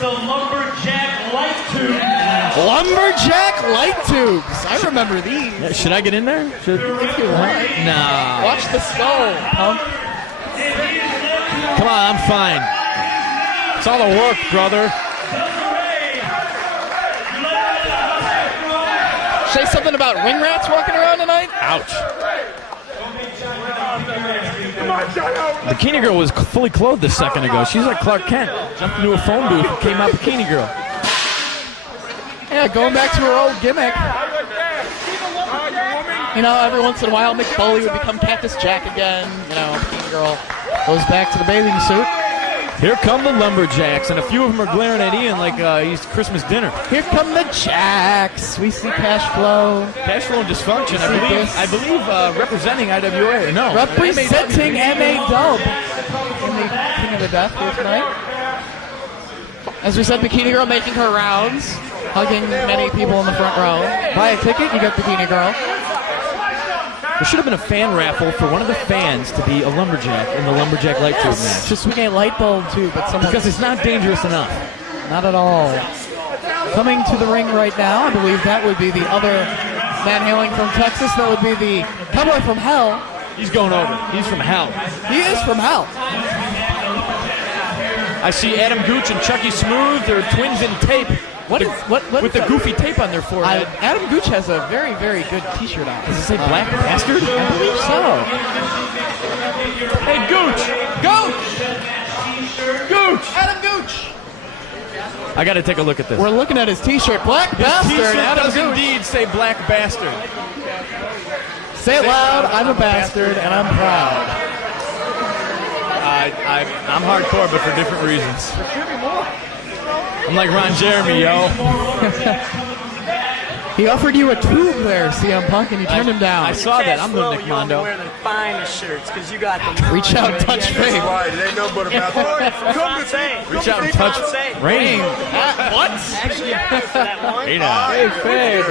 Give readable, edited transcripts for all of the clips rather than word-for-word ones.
the Lumberjack Light Tubes. Lumberjack Light Tubes. I remember these. Yeah, should I get in there? If you want. Nah. Watch the skull, punk. Come on, I'm fine. It's all the work, brother. Say something about ring rats walking around tonight? Ouch. Bikini Girl was fully clothed a second ago. She's like Clark Kent. Jumped into a phone booth and came out Bikini Girl. Yeah, going back to her old gimmick. You know, every once in a while, Mick Foley would become Cactus Jack again. You know, Bikini Girl goes back to the bathing suit. Here come the Lumberjacks, and a few of them are glaring at Ian like he's Christmas dinner. Here come the Jacks. We see Cash Flow. Cash Flow and Dysfunction, I believe representing IWA. No. Representing MA-Dub in the King of the Death here tonight. As we said, Bikini Girl making her rounds, hugging many people in the front row. Buy a ticket, you get Bikini Girl. There should have been a fan raffle for one of the fans to be a lumberjack in the Lumberjack Light Tube match. Just swing a light bulb too, but someone... Because it's not dangerous enough. Not at all. Coming to the ring right now, I believe that would be the other man hailing from Texas. That would be the Cowboy from Hell. He's going over. He's from hell. He is from hell. I see Adam Gooch and Chucky Smooth. They're twins in tape. What with the goofy tape on their forehead. Adam Gooch has a very, very good T-shirt on. Does it say Black Bastard? I believe so. Hey, Gooch! Gooch! Adam Gooch! I got to take a look at this. We're looking at his T-shirt. Black Bastard. T-shirt Adam does Gooch. indeed say Black Bastard. Say it loud. I'm a bastard, and I'm proud. I'm hardcore, but for different reasons. I'm like Ron Jeremy, yo. He offered you a tube there, CM Punk, and you turned him down. I saw that. I'm going Nick Mondo. Wear the finest shirts because you got them. Reach out, touch fame. Right, it ain't no but about that. Reach out and touch rain. What? Actually, that one. Hey now. Hey, Fade.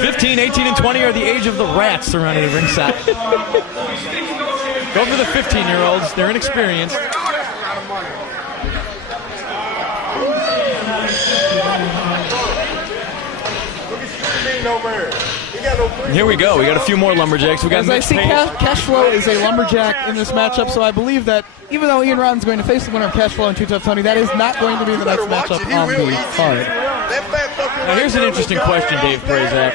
15, 18, and 20 are the age of the rats surrounding the ringside. Go for the 15-year-olds. They're inexperienced. Here we go. We got a few more lumberjacks. We got. As I see, Cashflow is a lumberjack in this matchup, so I believe that even though Ian Rodden's going to face the winner of Cashflow and Too Tough Tony, that is not going to be the next matchup on the card. Now here's an interesting question, Dave Prazak.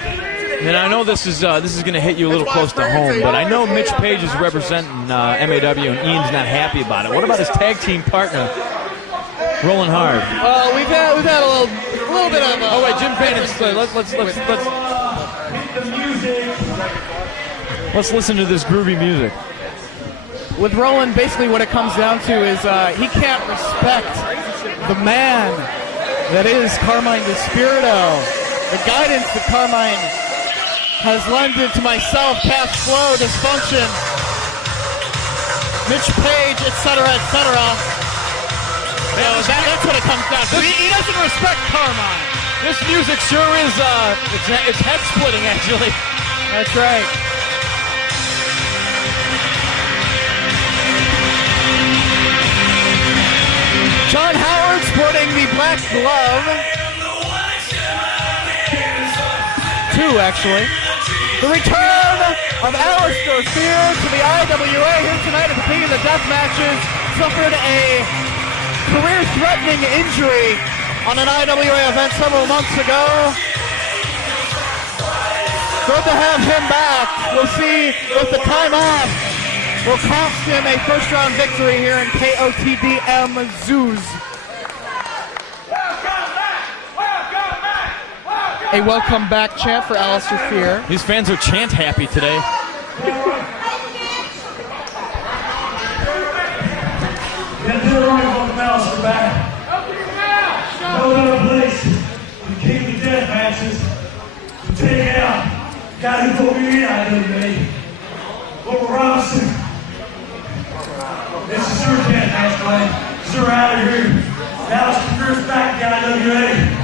And I know this is going to hit you a little close to home, but I know Mitch Page is representing MAW, and Ian's not happy about it. What about his tag team partner, Rolling Hard? We've had a little bit of. Oh wait, Jim Vannon's. Let's listen to this groovy music. With Roland, basically what it comes down to is he can't respect the man that is Carmine Despirito. The guidance that Carmine has lended to myself, Cash Flow, Dysfunction, Mitch Page, etc., etc. That's what it comes down to. He doesn't respect Carmine. This music sure is, it's head splitting actually. That's right. John Howard sporting the black glove. Two, actually. The return of Alister to the IWA here tonight at the King of the Death matches. Suffered a career-threatening injury on an IWA event several months ago. Good to have him back. We'll see if the time off will cost him a first-round victory here in KOTDM Zoos. A welcome back chant for Alister Fear. These fans are chant happy today. Welcome Alister back. No other place to King of the Death matches to take out guy who told me IWA. Corporal Robinson. This is your death match, buddy. Sir, out of here. Alister Fear's back, IWA.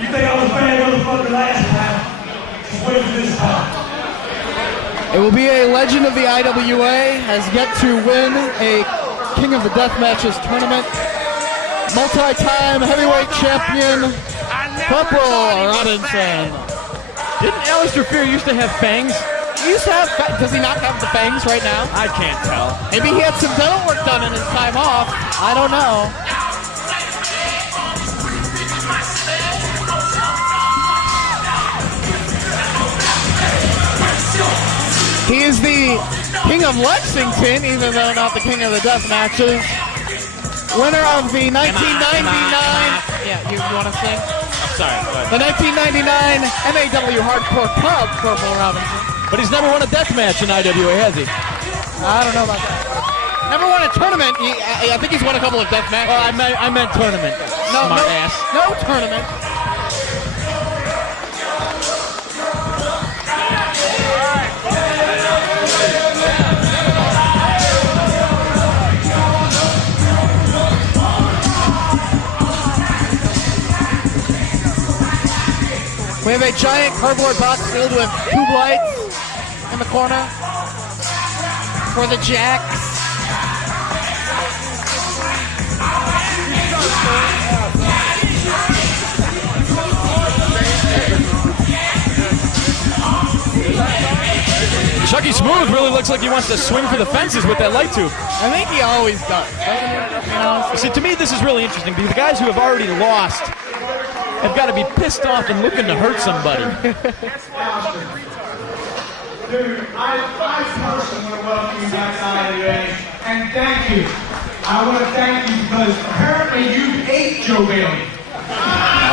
You think I was a bad motherfucker last time? Just wait for this time. It will be a legend of the IWA, has yet to win a King King of the Death Matches tournament. Multi-time heavyweight champion, Corporal Robinson. Didn't Alister Fear used to have fangs? He used to have, does he not have the fangs right now? I can't tell. Maybe he had some dental work done in his time off. I don't know. He is the King of Lexington, even though not the King of the Death Matches. Winner of the 1999... Yeah, you want to sing? Sorry, go ahead. The 1999 MAW Hardcore Cup, Corporal Robinson. But he's never won a death match in IWA, has he? I don't know about that. Never won a tournament. I think he's won a couple of death matches. Oh, I meant tournament. Smart ass. No tournament. We have a giant cardboard box filled with tube lights in the corner for the jacks. Chucky Smooth really looks like he wants to swing for the fences with that light tube. I think he always does, doesn't he? You know? See, to me, this is really interesting because the guys who have already lost have got to be pissed off and looking to hurt somebody. Dude, I personally want to welcome you back to IWA, and thank you. I want to thank you because apparently you ate Joe Bailey.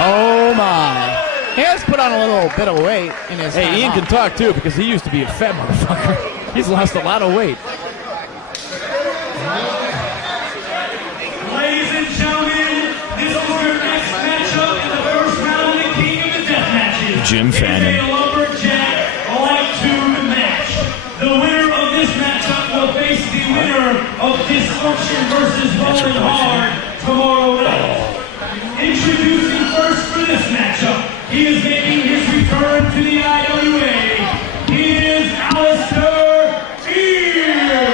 Oh my. He has put on a little bit of weight in his Hey, time Ian off. can talk too because he used to be a fat motherfucker. He's lost a lot of weight. Ladies and gentlemen, this is your next matchup in the first round of the King of the Death Matches. Jim Fannin. It's a lumberjack light tube match. The winner of this matchup will face the winner of Dysfunction versus Rolling Hard tomorrow night. Introducing first for this matchup, he is making his return to the IWA. He is Alister Fear.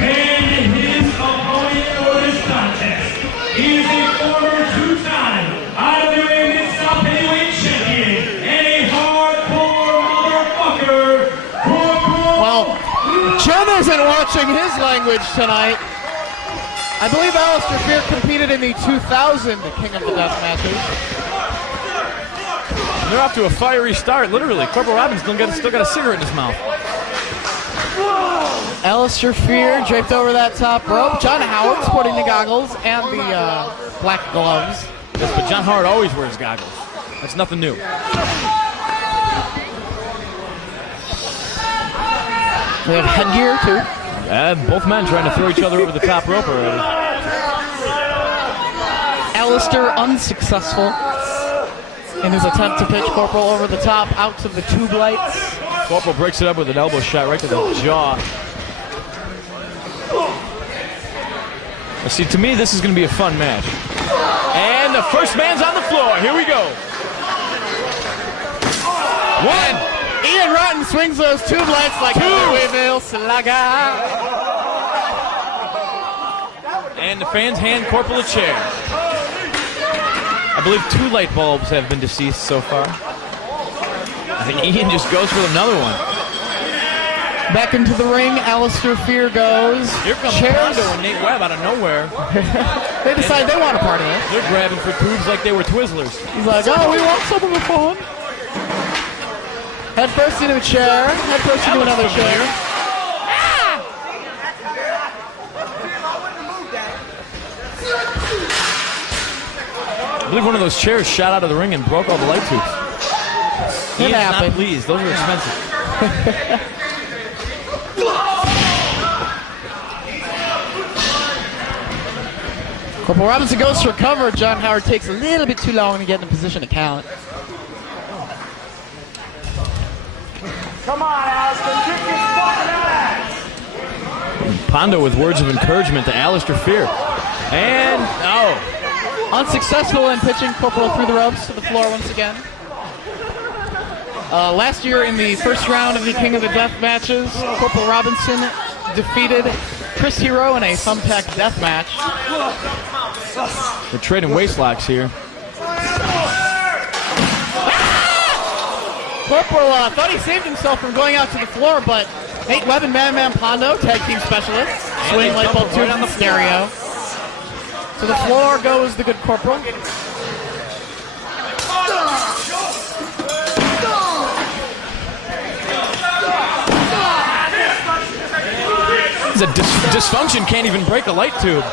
And his opponent for this contest, he is a former two-time IWA Mid-South Heavyweight Champion and a hardcore motherfucker, Corporal. Well, Jim isn't watching his language tonight. I believe Alister Fear competed in the 2000 King of the Death Matches. They're off to a fiery start, literally. Corporal Robinson still got a cigarette in his mouth. Alister Fear draped over that top rope. John Howard sporting the goggles and the black gloves. Yes, but John Howard always wears goggles. That's nothing new. We have headgear too. Both men trying to throw each other over the top rope already. Alister unsuccessful in his attempt to pitch Corporal over the top out to the tube lights. Corporal breaks it up with an elbow shot right to the jaw. See, to me, this is going to be a fun match. And the first man's on the floor. Here we go. One. Ian Rotten swings those tube lights like a Louisville Slugger. And the fans hand Corporal a chair. I believe 2 light bulbs have been deceased so far. I think Ian just goes for another one. Back into the ring, Alister Fear goes. Here comes Chairs. Pondo and Nate Webb out of nowhere. They decide they want a part of it. They're grabbing for tubes like they were Twizzlers. He's like, oh, we want some of the fun. Head first into a chair. Head first into another chair. I believe one of those chairs shot out of the ring and broke all the light tubes. It Ian's not happened. pleased. Those are expensive. Corporal Robinson goes for cover. John Howard takes a little bit too long to get in a position to count. Come on, Alister, kick his fucking ass! Pondo with words of encouragement to Alister Fear. And, Unsuccessful in pitching Corporal through the ropes to the floor once again. Last year in the first round of the King of the Death matches, Corporal Robinson defeated Chris Hero in a thumbtack death match. They're trading waistlocks here. Corporal thought he saved himself from going out to the floor, but Nate Webb and Man Pondo, tag team specialists, swing light bulb tube on the stereo. To the floor goes the good Corporal. He's a dysfunction, can't even break a light tube.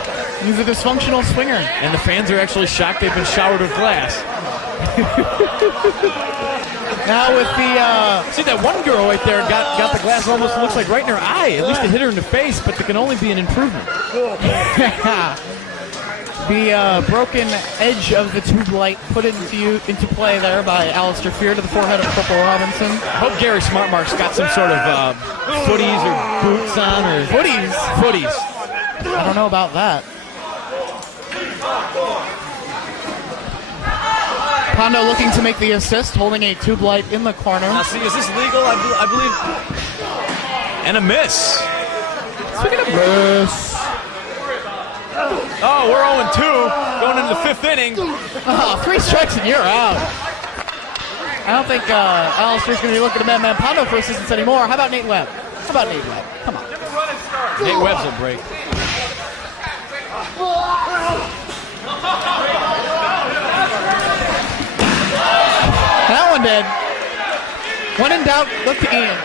He's a dysfunctional swinger. And the fans are actually shocked they've been showered with glass. Now with the... See, that one girl right there got the glass almost looks like right in her eye. At least it hit her in the face, but there can only be an improvement. The broken edge of the tube light put into play there by Alister Fear to the forehead of Corporal Robinson. I hope Gary Smartmark's got some sort of footies or boots on or... Footies? Footies. I don't know about that. Pondo looking to make the assist, holding a tube light in the corner. Now see, is this legal? I believe... And a miss. Speaking of miss... Oh, we're 0-2 going into the 5th inning. Oh, 3 strikes and you're out. I don't think Alister's going to be looking to Man Pondo for assistance anymore. How about Nate Webb? Come on. Nate Webb's will break. That one did. When in doubt, look to Ian.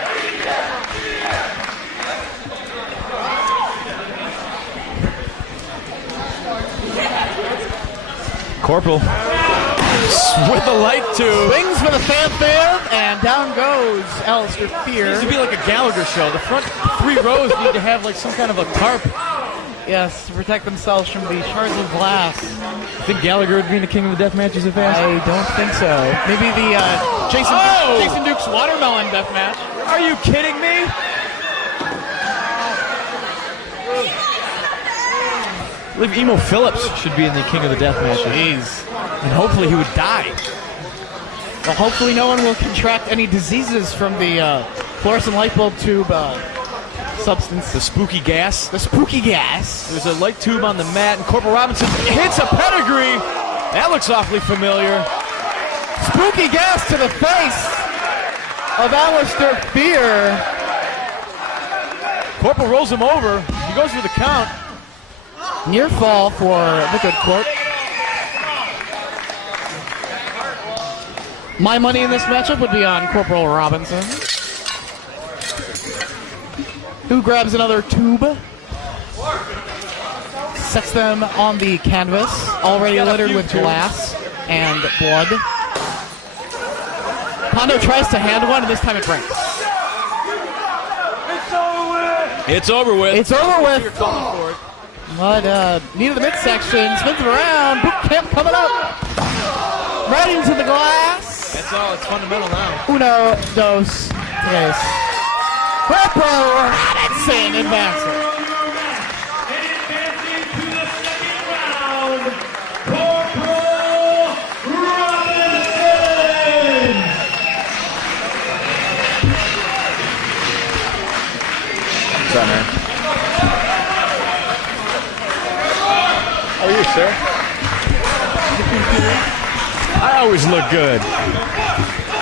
Corporal with the light tube. Swings for the fanfare, and down goes Alister Fear. It needs to be like a Gallagher show. The front 3 rows need to have like some kind of a tarp. Yes, to protect themselves from the shards of glass. You think Gallagher would be in the King of the Death matches if asked? I don't think so. Maybe the Jason Duke's watermelon death match. Are you kidding me? I believe Emo Phillips should be in the King of the Death matches. Jeez. And hopefully he would die. Well, hopefully no one will contract any diseases from the fluorescent light bulb tube substance. The spooky gas. The spooky gas. There's a light tube on the mat, and Corporal Robinson hits a pedigree. That looks awfully familiar. Spooky gas to the face of Alister Fear. Corporal rolls him over. He goes for the count. Near fall for the good Corp. My money in this matchup would be on Corporal Robinson, who grabs another tube, sets them on the canvas, already littered with glass and blood. Pondo tries to hand one, and this time it breaks. It's over with. It's over with. But knee to the midsection, spins it around, boot camp coming up. Right into the glass. That's all, it's fundamental now. Uno, dos, tres. Corporal Robinson advancing. Advancing to the 2nd round, Corporal Robinson! What's up, man? How are you, sir? I always look good.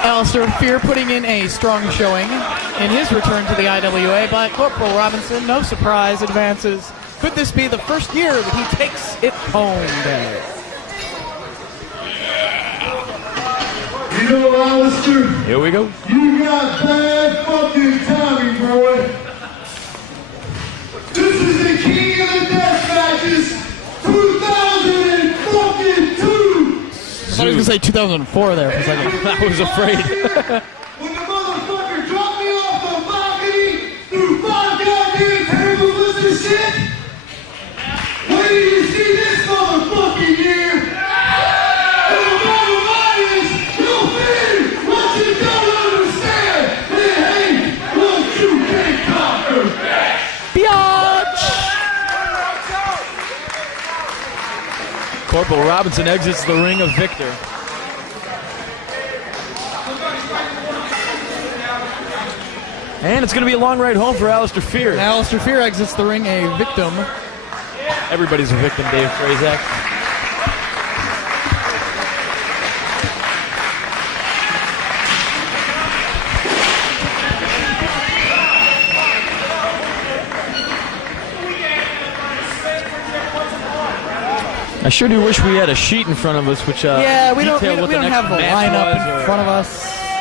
Alister Fear putting in a strong showing in his return to the IWA, but Corporal Robinson, no surprise, advances. Could this be the first year that he takes it home there? You know, Alister, Here we go. you got bad fucking timing, boy. This is the King of the Death matches 2002. I thought he was going to say 2004 there for a second. I was afraid. When the motherfucker dropped me off the balcony through 5 goddamn tables with this shit. Wait till you see this motherfucking year. And the bottom line is, you'll see what you don't understand. It ain't what you can't conquer. Biatch! Corporal Robinson exits the ring of victor. And it's going to be a long ride home for Alister Fear. And Alister Fear exits the ring a victim. Everybody's a victim, Dave Frazak. I sure do wish we had a sheet in front of us, which yeah, we don't detail what the next have the match lineup was, in front of us.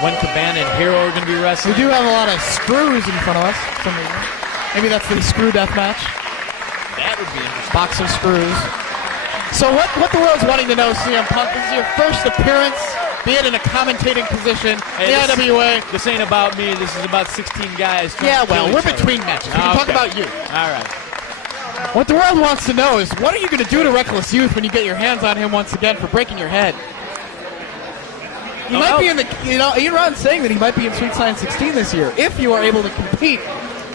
When Cabana and Hero are going to be wrestling. We do have a lot of screws in front of us for some reason. Maybe that's the screw death match. That would be interesting. Box of screws. So what the world's wanting to know, CM Punk, this is your first appearance, be it in a commentating position, Hey, the IWA. This ain't about me. This is about 16 guys. Yeah, trying to well, kill we're each other. between matches. We can talk Okay. about you. All right. What the world wants to know is, what are you going to do to Reckless Youth when you get your hands on him once again for breaking your head? He might be in the, Ian Rod's saying that he might be in Sweet Science 16 this year. If you are able to compete,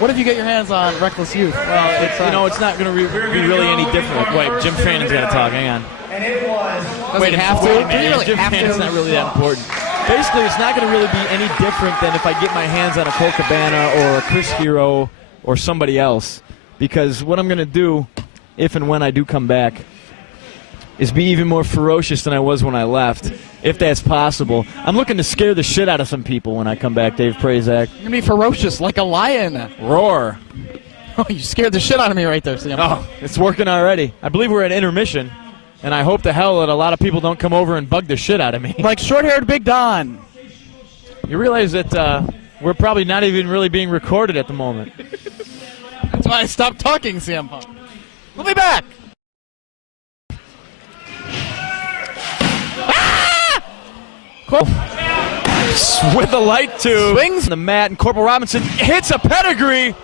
what if you get your hands on Reckless Youth? Well, it's not going to be really any different. Wait, Jim Fannon's got to talk. Hang on. And it was. Does he have to? Wait a Do you minute. really Jim have Fannon's to? not really that important. Basically, it's not going to really be any different than if I get my hands on a Colt Cabana or a Chris Hero or somebody else. Because what I'm going to do, if and when I do come back, is be even more ferocious than I was when I left, if that's possible. I'm looking to scare the shit out of some people when I come back, Dave Prazak. You're going to be ferocious like a lion. Roar. Oh, you scared the shit out of me right there, Sam. Oh, it's working already. I believe we're at intermission, and I hope to hell that a lot of people don't come over and bug the shit out of me. Like short-haired Big Don. You realize that we're probably not even really being recorded at the moment. That's why I stopped talking, CM Punk. We'll be back. With the light tube. Swings the mat, and Corporal Robinson hits a pedigree.